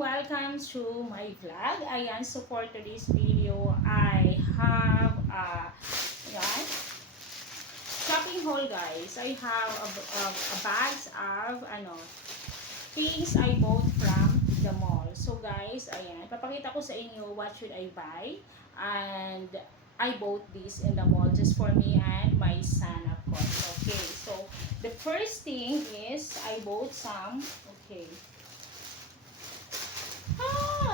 welcome to my vlog. Ayan, so for today's video, I have yan, shopping haul guys. I have a bags of things I bought from the mall. So guys, ayan, papakita ko sa inyo what should I buy. And I bought this in the mall just for me and my son, of course. Okay, so the first thing is I bought some, okay.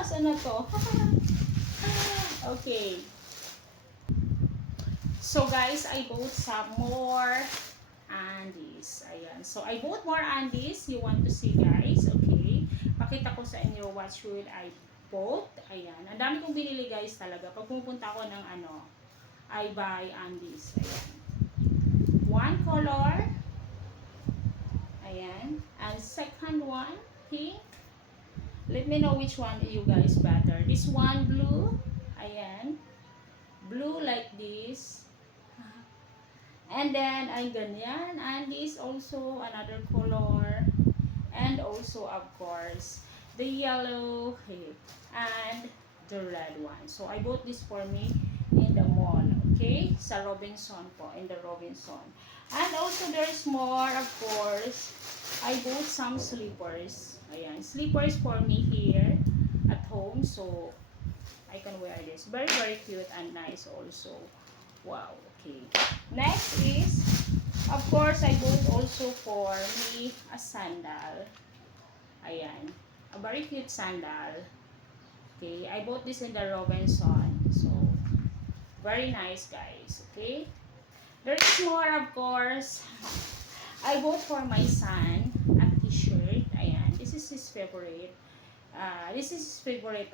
Saan na to? Okay. So guys, I bought some more undies. Ayan. So I bought more undies. You want to see guys? Okay. Pakita ko sa inyo what should I bought. Ayan. Ang dami kong binili guys talaga. Pag pupunta ako ng I buy undies. Ayan. One color. Ayan. And second one, pink. Let me know which one you guys better. This one blue. Ayan. Blue like this. And then ay ganyan. And this also another color. And also of course the yellow and the red one. So I bought this for me in the mall. Okay? Sa Robinson po. In the Robinson. And also there's more of course. I bought some slippers. Ayan, slippers for me here at home, so I can wear this. Very, very cute and nice also. Wow, okay. Next is, of course, I bought also for me a sandal. Ayan, a very cute sandal. Okay, I bought this in the Robinson, so very nice guys, okay. There is more, of course. I bought for my son a t-shirt. Ayan, this is his favorite. This is his favorite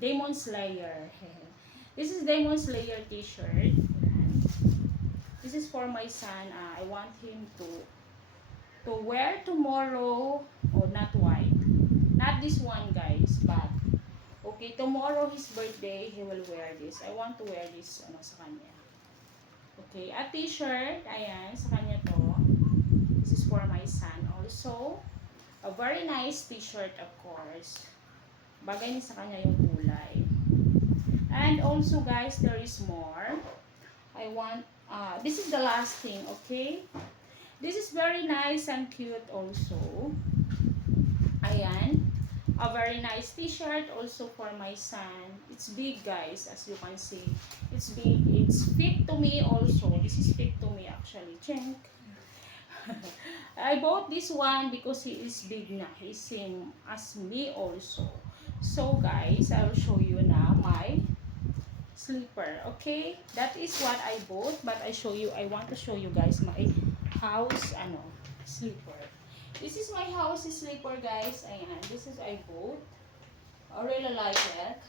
Demon Slayer. This is Demon Slayer t-shirt. This is for my son. I want him to wear tomorrow. Oh, not white. Not this one, guys, but okay, tomorrow his birthday, he will wear this. I want to wear this sa kanya. Okay, a t-shirt, ayan, sa kanya to. This is for my son also. A very nice t-shirt, of course. Bagay niya sa kanya yung kulay. And also, guys, there is more. I want, this is the last thing, okay? This is very nice and cute also. Ayan. A very nice t-shirt also for my son. It's big guys, as you can see. It's big. It's fit to me also. This is fit to me actually. Chink. I bought this one because he is big na. He's same as me also. So guys, I will show you now my slipper. Okay? That is what I bought. But I want to show you guys my house slipper. This is my house slipper guys. Ayan. This is I bought. I really like it.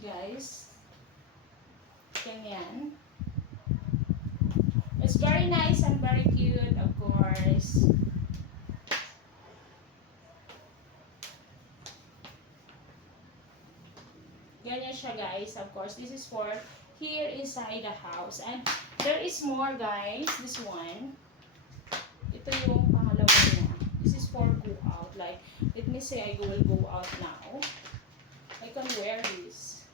Guys. Ganyan. It's very nice and very cute, of course. Ganyan siya guys. Of course, this is for here inside the house. And there is more guys. This one. Ito yung pangalawa niya. This is for go out. Like, let me say I will go out now. I can wear this.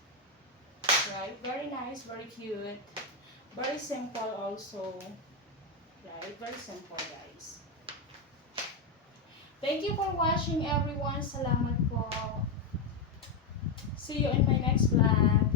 Right? Very nice, very cute. Very simple also. Right? Very simple guys. Thank you for watching everyone. Salamat po. See you in my next vlog.